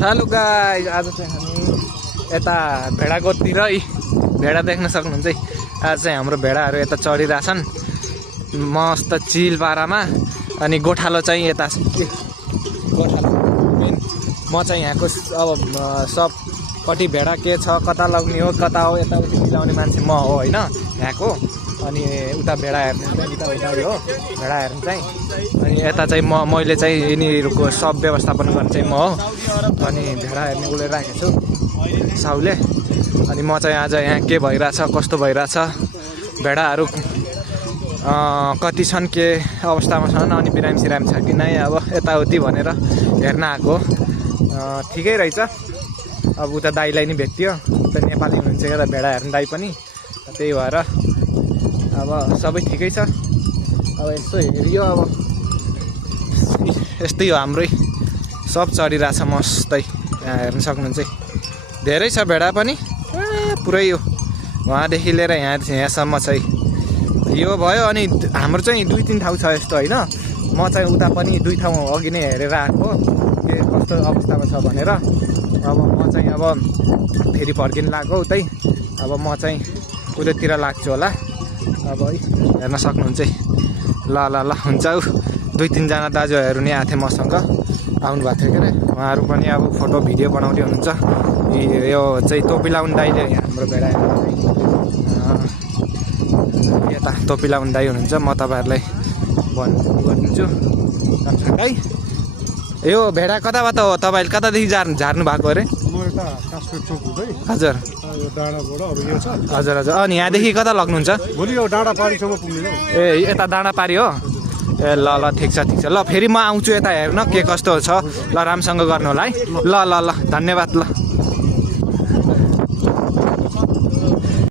Hello guys, आज चाहिँ हामी यता भेडाकोतिरै भेडा देख्न सक्नुहुन्छ है। आज चाहिँ हाम्रो भेडाहरू यता चढिरहेछन् मस्त चिल पारामा। अनि गोठालो चाहिँ यता गोठालो मेन म चाहिँ यहाँको अब सबपट्टि भेडा के छ, कता लग्ने हो, कता हो, यताउति मिलाउने मान्छे म हो होइन यहाँको। अनि उता भेडा हेर्ने चाहिँ उता उता हो भेडा हेर्ने चाहिँ। अनि यता चाहिँ मैले चाहिँ यिनीहरूको सब व्यवस्थापन गर्ने चाहिँ म हो। अनि भेडा हेर्ने उसले राखेको छु साउले। अनि म चाहिँ आज यहाँ के भइरहेछ, कस्तो भइरहेछ, भेडाहरू कति छन्, के अवस्थामा छन्, अनि बिरामी सिरामी छ कि नै, अब यताउति भनेर हेर्न आएको। ठिकै रहेछ। अब उता दाइलाई नि भेट्यो, उता नेपाली हुनुहुन्छ क्या भेडा हेर्ने दाइ पनि, त्यही भएर अब सबै ठिकै छ। अब यसो हेरियो, अब यस्तै हो हाम्रै, सब चढिरहेछ मस्तै। यहाँ हेर्न सक्नुहुन्छ धेरै छ भेडा पनि पुरै हो, वहाँदेखि लिएर यहाँसम्म चाहिँ यो भयो। अनि हाम्रो चाहिँ 2-3 ठाउँ छ यस्तो होइन। म चाहिँ उता पनि 2 ठाउँ अघि नै हेरेर आएको के कस्तो अवस्थामा छ भनेर। अब म चाहिँ अब फेरि फर्किन लाग्यो उतै। अब म चाहिँ उतैतिर लाग्छु होला। अब हेर्न सक्नुहुन्छ ल ल ल हुन्छ। 2-3 जना दाजुहरू नि आएको थिए मसँग, आउनु भएको थियो के अरे। उहाँहरू पनि अब फोटो भिडियो बनाउँदै हुनुहुन्छ। यो चाहिँ टोपी लाउने दाइले हाम्रो भेडा यता टोपी लाउने दाइ हुनुहुन्छ। म तपाईँहरूलाई भनिदिन्छु है। यो भेडा कताबाट हो, तपाईँले कतादेखि झार्नु भएको अरे? हजुर हजुर हजुर। अनि यहाँदेखि कता लग्नुहुन्छ? भोलि यो डाँडापारीसम्म पुग्ने। ए यता डाँडापारी हो। ए ल ल ठिक छ ठिक छ। ल फेरि म आउँछु यता हेर्न के कस्तो छ। ल राम्रोसँग गर्नु होला है। ल ल ल धन्यवाद। ल